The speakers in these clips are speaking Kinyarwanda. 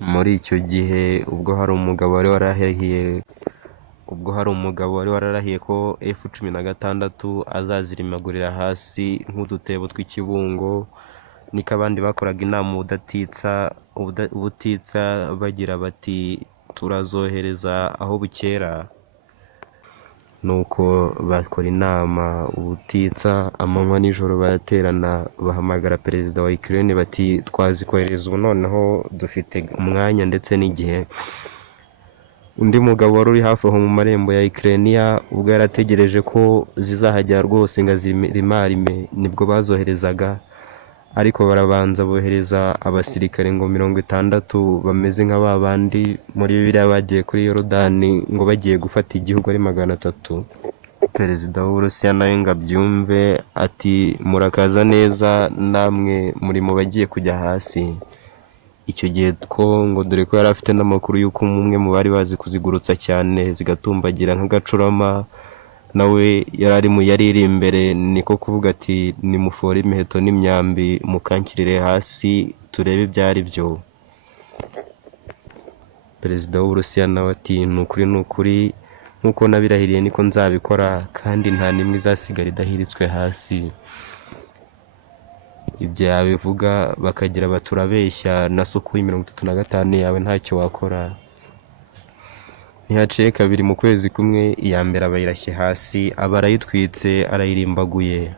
Muri icyo gihe ubwo hari umugabo wari wararahiye ko F-16 azazirimagurira hasi nk'udutebo tw'ikibungo, niko abandi bakoraga inama ubutitsa bagira bati turazohereza aho bukera. Nuko bakora inama ubutitsa amanywa nijoro baraterana bahamagara perezida wa Ukraine bati twazikohereza ubu noneho dufite umwanya ndetse n'igihe. Undi mugabo wari uri hafi aho mu marembo ya Ukraine ubwo yarategereje ko zizahagera rwose ngo azirimarime nibwo bazoherezaga, ariko barabanza bohereza abasirikare ngo 60 bameze nka ba bandi muri Bibiliya bagiye kuri Yorodani ngo bagiye gufata igihugu ari 300. Perezida w'Uburusiya nawe ngo abyumve ati murakaza neza namwe muri mu bagiye kujya hasi. Icyo gihe ngo dore ko yari afite n'amakuru y'uko umwe mu bari bazi kuzigurutsa cyane zigatumbagira nk'agacurama nawe yari iri imbere, niko kuvuga ati nimufore imiheto n'imyambi mukankirire hasi turebe ibyo ari byo. Perezida w'Uburusiya nawe ati ni ukuri nk'uko nabirahiriye niko nzabikora kandi nta nimwe izasigara idahiritswe hasi. Ibyo yabivuga bakagira baturabeshya na Sukhoi 35 yawe ntacyo wakora. Ntihaciye kabiri mu kwezi kumwe iya mbere abayirashye hasi aba arayitwitse arayirimbaguye.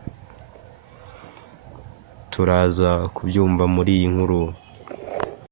Turaza kubyumva muri iyi nkuru.